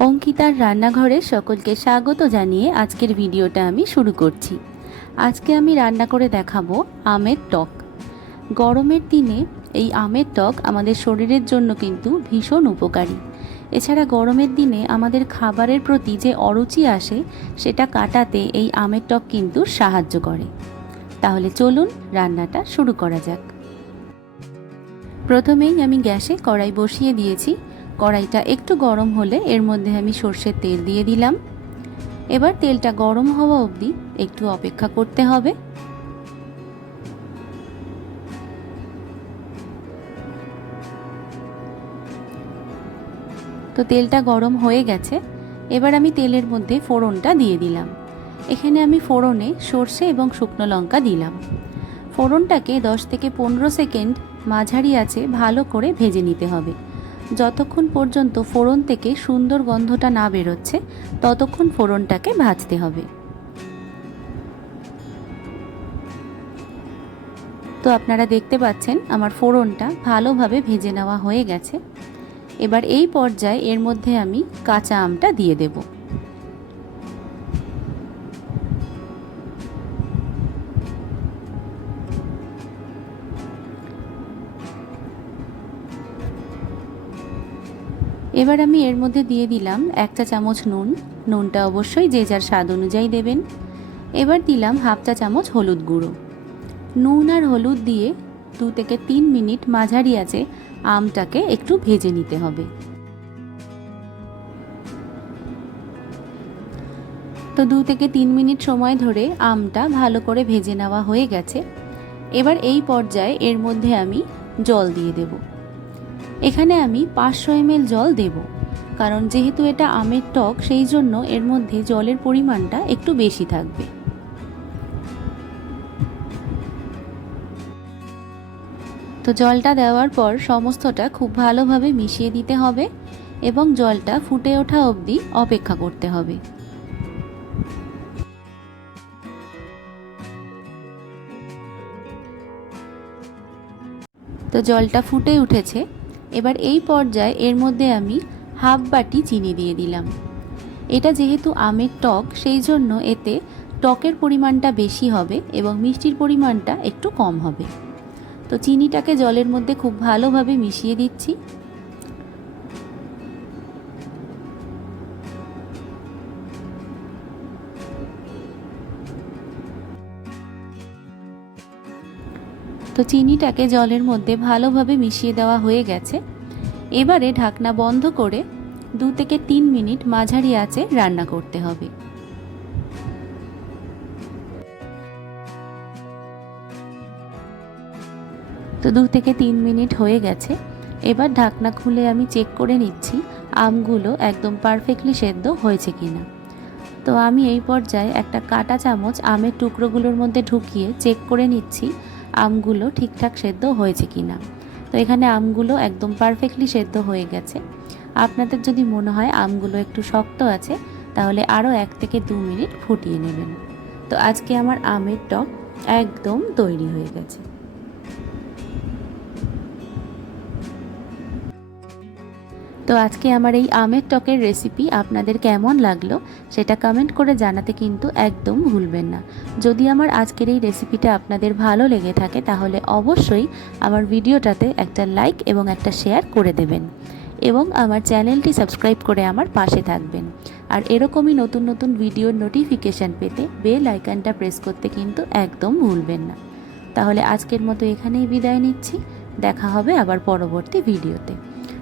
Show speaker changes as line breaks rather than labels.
অঙ্কিতার রান্নাঘরে সকলকে স্বাগত জানিয়ে আজকের ভিডিওটা আমি শুরু করছি। আজকে আমি রান্না করে দেখাবো আমের টক। গরমের দিনে এই আমের টক আমাদের শরীরের জন্য কিন্তু ভীষণ উপকারী। এছাড়া গরমের দিনে আমাদের খাবারের প্রতি যে অরুচি আসে, সেটা কাটাতে এই আমের টক কিন্তু সাহায্য করে। তাহলে চলুন রান্নাটা শুরু করা যাক। প্রথমেই আমি গ্যাসে কড়াই বসিয়ে দিয়েছি। কড়াইটা একটু গরম হলে এর মধ্যে আমি সর্ষের তেল দিয়ে দিলাম। এবার তেলটা গরম হওয়া অবধি একটু অপেক্ষা করতে হবে। তো তেলটা গরম হয়ে গেছে। এবার আমি তেলের মধ্যে ফোড়নটা দিয়ে দিলাম। এখানে আমি ফোড়নে সর্ষে এবং শুকনো লঙ্কা দিলাম। ফোড়নটাকে দশ থেকে পনেরো সেকেন্ড মাঝারি আছে ভালো করে ভেজে নিতে হবে। যতক্ষণ পর্যন্ত ফোড়ন থেকে সুন্দর গন্ধটা না বেরোচ্ছে, ততক্ষণ ফোড়নটাকে ভাজতে হবে। তো আপনারা দেখতে পাচ্ছেন, আমার ফোড়নটা ভালোভাবে ভেজে নেওয়া হয়ে গেছে। এবার এই পর্যায়ে এর মধ্যে আমি কাঁচা আমটা দিয়ে দেব। এবার আমি এর মধ্যে দিয়ে দিলাম এক চা চামচ নুন। নুনটা অবশ্যই যে যার স্বাদ অনুযায়ী দেবেন। এবার দিলাম হাফ চা চামচ হলুদ গুঁড়ো। নুন আর হলুদ দিয়ে দু থেকে তিন মিনিট মাঝারি আছে আমটাকে একটু ভেজে নিতে হবে। তো দু থেকে তিন মিনিট সময় ধরে আমটা ভালো করে ভেজে নেওয়া হয়ে গেছে। এবার এই পর্যায়ে এর মধ্যে আমি জল দিয়ে দেব। এখানে আমি পাঁচশো এমএল জল দেব, কারণ যেহেতু এটা আমের টক, সেই জন্য এর মধ্যে জলের পরিমাণটা একটু বেশি থাকবে। তো জলটা দেওয়ার পর সমস্তটা খুব ভালোভাবে মিশিয়ে দিতে হবে এবং জলটা ফুটে ওঠা অবধি অপেক্ষা করতে হবে। তো জলটা ফুটে উঠেছে এবার এই পর্যায়ে এর মধ্যে আমি হাফ বাটি চিনি দিয়ে দিলাম। এটা যেহেতু আমের টক, সেই জন্য এতে টকের পরিমাণটা বেশি হবে এবং মিষ্টির পরিমাণটা একটু কম হবে। তো চিনিটাকে জলের মধ্যে খুব ভালোভাবে মিশিয়ে দিচ্ছি। তো চিনিটাকে জলের মধ্যে ভালোভাবে মিশিয়ে দেওয়া হয়ে গেছে। এবারে ঢাকনা বন্ধ করে দু থেকে তিন মিনিট মাঝারি আঁচে রান্না করতে হবে। তো দু থেকে তিন মিনিট হয়ে গেছে। এবার ঢাকনা খুলে আমি চেক করে নিচ্ছি আমগুলো একদম পারফেক্টলি সেদ্ধ হয়েছে কিনা। তো আমি এই পর্যায়ে একটা কাটা চামচ আমের টুকরোগুলোর মধ্যে ঢুকিয়ে চেক করে নিচ্ছি আমগুলো ঠিকঠাক সেদ্ধ হয়েছে কি না তো এখানে আমগুলো একদম পারফেক্টলি সেদ্ধ হয়ে গেছে। আপনাদের যদি মনে হয় আমগুলো একটু শক্ত আছে, তাহলে আরও এক থেকে দু মিনিট ফুটিয়ে নেবেন। তো আজকে আমার আমের টক একদম তৈরি হয়ে গেছে। তো আজকে আমার এই আমের টকের রেসিপি আপনাদের কেমন লাগল সেটা কমেন্ট করে জানাতে কিন্তু একদম ভুলবেন না। যদি আমার আজকের এই রেসিপিটা আপনাদের ভালো লেগে থাকে তাহলে অবশ্যই আমার ভিডিওটাতে একটা লাইক এবং একটা শেয়ার করে দেবেন এবং আমার চ্যানেলটি সাবস্ক্রাইব করে আমার পাশে থাকবেন। আর এরকমই নতুন নতুন ভিডিওর নোটিফিকেশান পেতে বেল আইকনটা প্রেস করতে কিন্তু একদম ভুলবেন না। তাহলে আজকের মতো এখানেই বিদায় নিচ্ছি। দেখা হবে আবার পরবর্তী ভিডিওতে